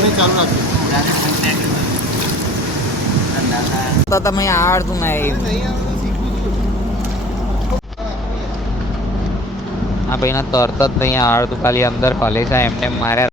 ખબર નહીં ચાલુ રાખજો. તો તમે આવડતું નહીં. આ ભાઈને તરત જ નહીં આવડતું, ખાલી અંદર હલેસા એમને માર્યા.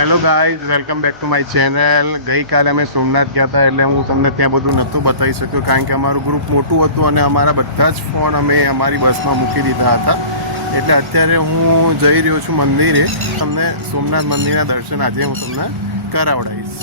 Hello guys, welcome back to my channel. ગઈકાલે અમે સોમનાથ ગયા હતા એટલે હું તમને ત્યાં બધું નહોતું બતાવી શક્યો, કારણ કે અમારું ગ્રુપ મોટું હતું અને અમારા બધા જ ફોન અમે અમારી બસમાં મૂકી દીધા હતા. એટલે અત્યારે હું જઈ રહ્યો છું મંદિરે. તમને સોમનાથ મંદિરના દર્શન આજે હું તમને કરાવડાવીશ.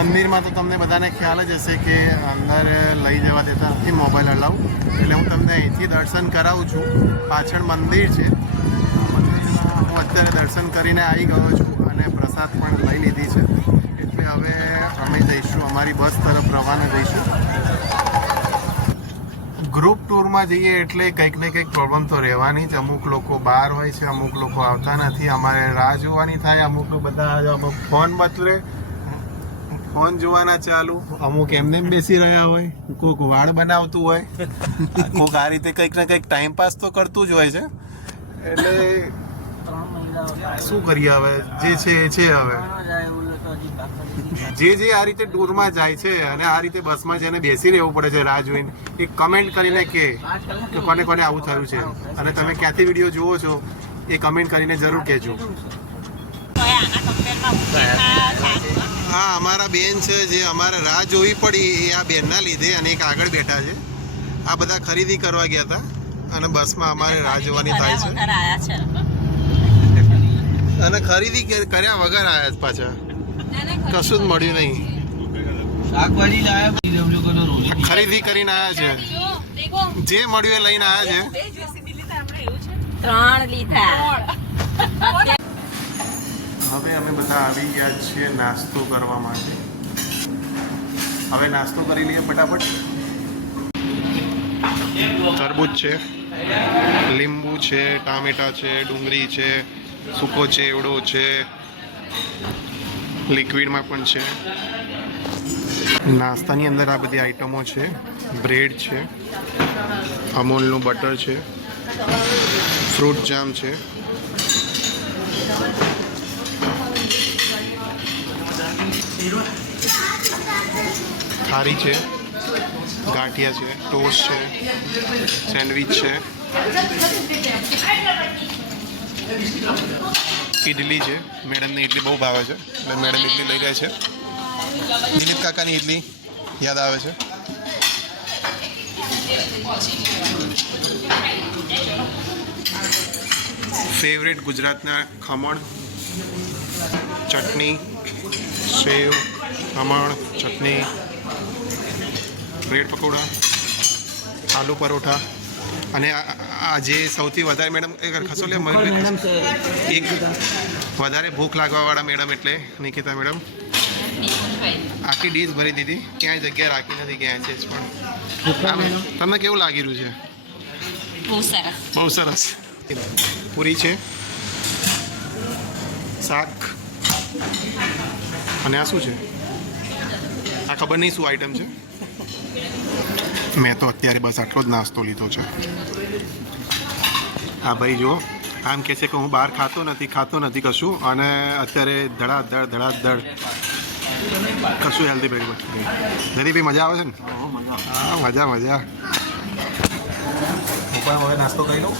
મંદિરમાં તો તમને બધાને ખ્યાલ જ હશે કે અંદર લઈ જવા દેતા નથી, મોબાઈલ અલાઉ. એટલે હું તમને અહીંથી દર્શન કરાવું છું. પાછળ મંદિર છે. હું અત્યારે દર્શન કરીને આવી ગયો છું અને પ્રસાદ પણ લઈ લીધી છે. એટલે હવે અમે જઈશું, અમારી બસ તરફ રવાના જઈશું. ગ્રુપ ટૂરમાં જઈએ એટલે કંઈક ને કંઈક પ્રોબ્લેમ તો રહેવાની જ. અમુક લોકો બહાર હોય છે, અમુક લોકો આવતા નથી. અમારે રાહ જોવાની થાય. અમુક બધા અમુક ફોન બતરે, ફોન જોવાના ચાલુ, અમુક એમને બેસી રહ્યા હોય, કોઈક વાળ બનાવતું હોય, કોઈક આ રીતે કંઈક ને કંઈક ટાઈમ પાસ તો કરતું જ હોય છે. એટલે શું કરીએ હવે, જે છે એ છે. હવે જે આ રીતે ટૂરમાં જાય છે અને આ રીતે બસમાં જઈને બેસી રહેવું પડે છે રાહ જોઈને, એ કમેન્ટ કરીને કે કોને કોને આવું થયું છે અને તમે ક્યાંથી વિડીયો જુઓ છો એ કમેન્ટ કરીને જરૂર કહેજો. હા, અમારા બેન છે જે અમારે રાહ જોવી પડી એ આ બેનના લીધે, અને એક આગળ બેઠા છે. આ બધા ખરીદી કરવા ગયા હતા અને બસમાં અમારે રાહ જોવાની થાય છે. અને ખરીદી કર્યા વગર આવ્યા પાછા, કશું જ મળ્યું નહીં. ખરીદી કરીને આવ્યા છે, જે મળ્યું એ લઈને આવ્યા છે. હવે અમે બધા આવી ગયા છીએ નાસ્તો કરવા માટે. હવે નાસ્તો કરી લઈએ ફટાફટ. તરબૂચ છે, લીંબુ છે, ટામેટા છે, ડુંગળી છે, સૂકો ચેવડો છે, લિક્વિડમાં પણ છે. નાસ્તાની અંદર આ બધી આઈટમો છે. બ્રેડ છે, અમૂલનું બટર છે, ફ્રૂટ જામ છે, ખારી છે, ગાંઠિયા છે, ટોસ્ટ છે, સેન્ડવિચ છે, ઇડલી છે. મેડમને ઇડલી બહુ ભાવે છે એટલે મેડમ ઇડલી લઈ રહ્યા છે. દિલીપ કાકાની ઇડલી યાદ આવે છે. ફેવરેટ ગુજરાતના ખમણ, ચટણી, સેવ, ખમણ, ચટણી, બ્રેડ પકોડા, આલુ પરોઠા, અને આ જે સૌથી વધારે મેડમ ખસો લે એક વધારે ભૂખ લાગવાવાળા મેડમ એટલે નિકિતા મેડમ આખી ડીશ ભરી દીધી, ક્યાંય જગ્યા રાખી નથી ક્યાંય છે પણ. તમને કેવું લાગી રહ્યું છે? બહુ સરસ. પૂરી છે, શાક, અને આ શું છે આ ખબર નહીં શું આઈટમ છે. મેં તો અત્યારે બસ આટલો જ નાસ્તો લીધો છે. હા ભાઈ જુઓ, આમ કહે છે કે હું બહાર ખાતો નથી કશું, અને અત્યારે ધડાધડ કશું હેલ્ધી બ્રેકફાસ્ટ. જરી ભાઈ મજા આવે છે ને? હા, મજા. હું પણ હવે નાસ્તો કરી લઉં.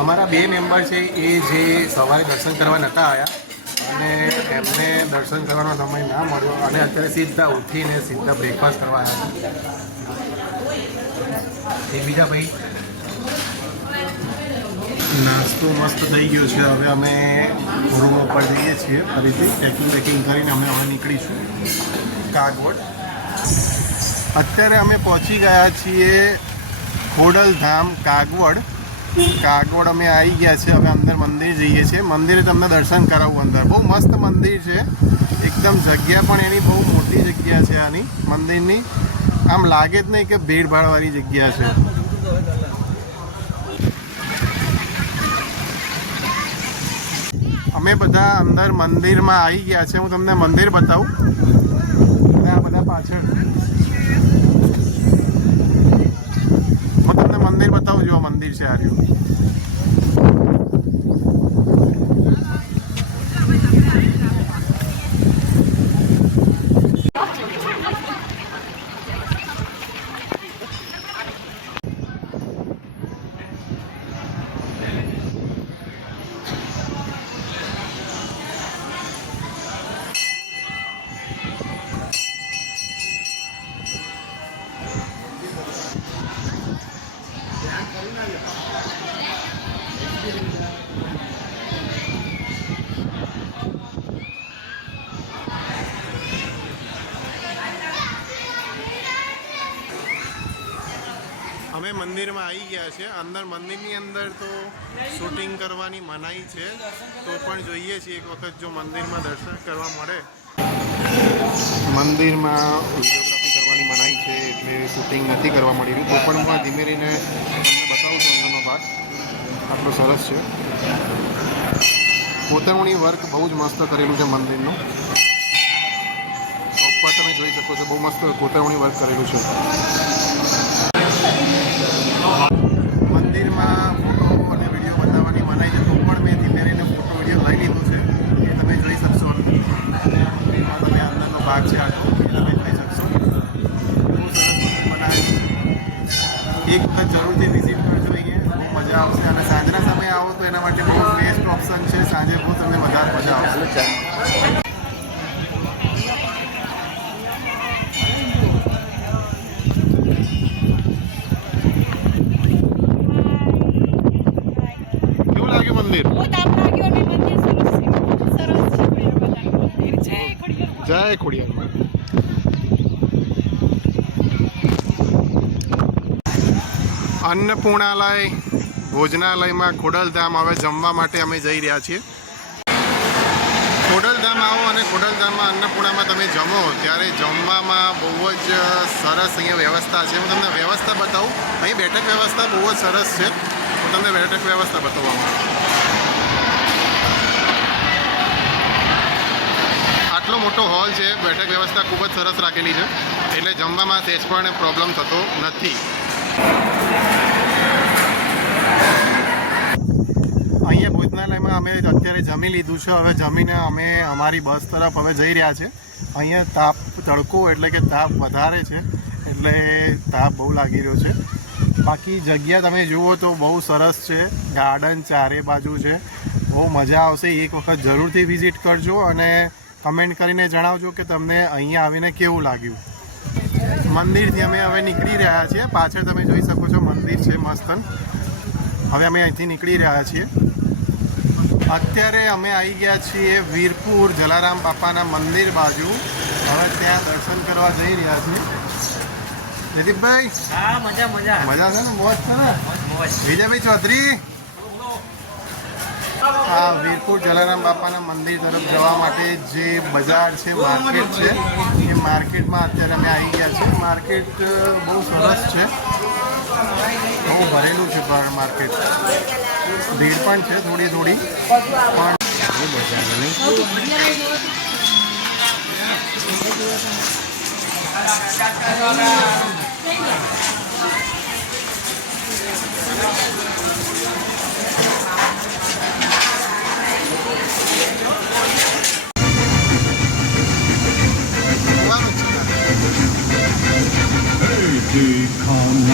અમારા બે મેમ્બર છે એ જે સવારે દર્શન કરવા નહોતા આવ્યા અને એમને દર્શન કરવાનો સમય ના મળ્યો અને અત્યારે સીધા ઉઠીને સીધા બ્રેકફાસ્ટ કરવા આવ્યા છે. એ બીજા ભાઈ નાસ્તો મસ્ત થઈ ગયો છે. હવે અમે રૂમ ઉપર જઈએ છીએ ફરીથી પેકિંગ કરીને અમે હવે નીકળીશું કાગવડ. અત્યારે અમે પહોંચી ગયા છીએ ખોડલધામ કાગવડ. અમે આવી ગયા છે. હવે અંદર મંદિર જઈએ છીએ. મંદિરે તમને દર્શન કરાવું અંદર. બહુ મસ્ત મંદિર છે એકદમ. જગ્યા પણ એની બહુ મોટી જગ્યા છે આની મંદિરની. આમ લાગે જ નહીં કે ભીડભાડવાળી જગ્યા છે. અમે બધા અંદર મંદિરમાં આવી ગયા છે. હું તમને મંદિર બતાવું. અને આ બધા પાછળ હું તમને મંદિર બતાવું. જો મંદિર છે આ રહ્યું. અમે મંદિરમાં આવી ગયા છે. મંદિરની અંદર તો શૂટિંગ કરવાની મનાઈ છે, તો પણ જોઈએ છીએ એક વખત જો મંદિરમાં દર્શન કરવા મળે. મંદિરમાં વિડીયોગ્રાફી કરવાની મનાઈ છે એટલે શૂટિંગ નથી કરવા મળી રહ્યું. તો પણ હું ધીમે રહીને તમને બતાવું છું અંદરનો ભાગ. આટલો સરસ છે. કોતરણી વર્ક બહુ જ મસ્ત કરેલું છે મંદિરનું. ઉપર તમે જોઈ શકો છો બહુ મસ્ત કોતરણી વર્ક કરેલું છે. મંદિરમાં ફોટો અને વિડીયો બતાવવાની મનાઈ છે, તો પણ મેં ધીમે રહીને ફોટો વિડીયો લઈ લીધો છે. એ તમે જોઈ શકશો. તમે અંદરનો ભાગ છે આટલો એ તમે જોઈ શકશો. બહુ સરસ બનાવેલું છે. એક વખત જરૂરથી વિઝિટ કરજો. અહીંયા બહુ મજા આવશે. અને સાંજના સમયે આવો તો એના માટે બહુ બેસ્ટ ઓપ્શન છે. સાંજે બહુ તમને વધારે મજા આવશે. જય ખોડિયાર. અન્નપૂર્ણાલય ભોજનાલયમાં ખોડલધામ હવે જમવા માટે અમે જઈ રહ્યા છીએ. ખોડલધામ આવો અને ખોડલધામમાં અન્નપૂર્ણામાં તમે જમો ત્યારે જમવામાં બહુ જ સરસ અહીંયા વ્યવસ્થા છે. હું તમને વ્યવસ્થા બતાવું. અહીં બેઠક વ્યવસ્થા બહુ જ સરસ છે. હું તમને બેઠક વ્યવસ્થા બતાવવામાં આટલો મોટો હોલ છે. બેઠક વ્યવસ્થા ખૂબ જ સરસ રાખેલી છે એટલે જમવામાં સહેજ પણ પ્રોબ્લેમ થતો નથી. અહીંયા ભોજનાલયમાં અમે અત્યારે જમી લીધું છે. હવે જમીને અમે અમારી બસ તરફ હવે જઈ રહ્યા છે. અહીંયા તડકો એટલે કે તાપ વધારે છે એટલે તાપ બહુ લાગી રહ્યો છે. બાકી જગ્યા તમે જુઓ તો બહુ સરસ છે. ગાર્ડન ચારે બાજુ છે. બહુ મજા આવશે. એક વખત જરૂરથી વિઝિટ કરજો અને કમેન્ટ કરીને જણાવજો કે તમને અહીંયા આવીને કેવું લાગ્યું. મંદિરથી અમે હવે નીકળી રહ્યા છીએ. પાછળ તમે જોઈ શકો છો મંદિર છે મસ્ત. હવે અમે અહીંથી નીકળી રહ્યા છીએ. અત્યારે અમે આવી ગયા છીએ વીરપુર જલારામ બાપાના મંદિર બાજુ. હવે ત્યાં દર્શન કરવા જઈ રહ્યા છીએ. જયદીપભાઈ મજા છે ને? મોજ છે ને? વિજયભાઈ ચૌધરી આ વીરપુર જલારામ બાપાના મંદિર તરફ જવા માટે જે બજાર છે માર્કેટ છે એ માર્કેટમાં અત્યારે અમે આવી ગયા છીએ. માર્કેટ બહુ સરસ છે. બહુ ભરેલું છે માર્કેટ. ભીડ પણ છે થોડી પણ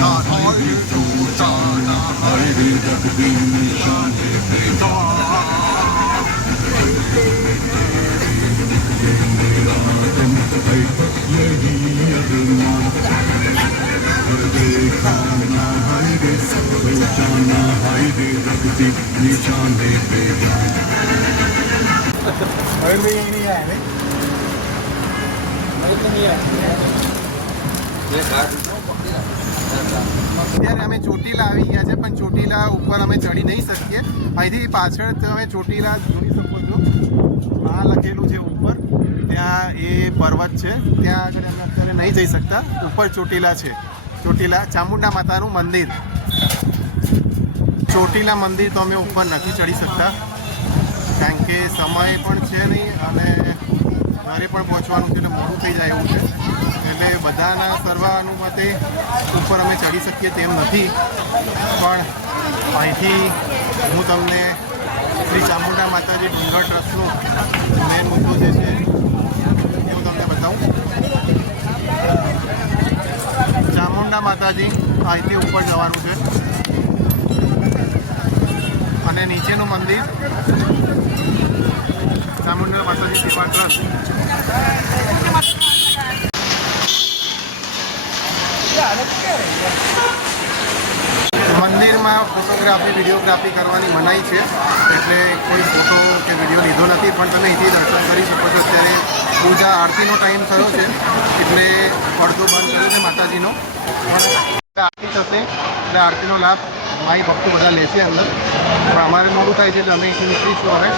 Not all you do, Dana, I did a અત્યારે અમે ચોટીલા આવી ગયા છે, પણ ચોટીલા ઉપર અમે ચડી નહીં શકીએ. અહીંથી પાછળ તમે ચોટીલા જોઈ શકો છો. આ લખેલું છે ઉપર, ત્યાં એ પર્વત છે, ત્યાં આગળ અમે અત્યારે નહીં જઈ શકતા. ઉપર ચોટીલા છે, ચોટીલા ચામુંડા માતાનું મંદિર. ચોટીલા મંદિર તો અમે ઉપર નથી ચડી શકતા, કારણ કે સમય પણ છે નહીં અને ઘરે પણ પહોંચવાનું છે એટલે મોડું થઈ જાય એવું છે. એટલે બધાના સર્વાનુમતે ઉપર અમે ચડી શકીએ તેમ નથી. પણ અહીંથી હું તમને શ્રી ચામુંડા માતાજી ડુંગર ટ્રસ્ટનો મેન મુદ્દો જે છે એ હું તમને બતાવું. ચામુંડા માતાજી અહીંથી ઉપર જવાનું છે અને નીચેનું મંદિર ચામુંડા માતાજી સેવા ટ્રસ્ટ. મંદિરમાં ફોટોગ્રાફી વિડીયોગ્રાફી કરવાની મનાઈ છે, એટલે કોઈ ફોટો કે વિડીયો લીધો નથી. પણ તમે અહીંથી દર્શન કરી શકો છો. અત્યારે પૂજા આરતીનો ટાઈમ થયો છે એટલે પડદો બંધ કર્યો છે માતાજીનો. પણ આરતી થશે એટલે આરતીનો લાભ માઈ ભક્તો બધા લેશે અંદર. પણ અમારે મોડું થાય છે એટલે અમે અહીંથી નીકળીશું હવે.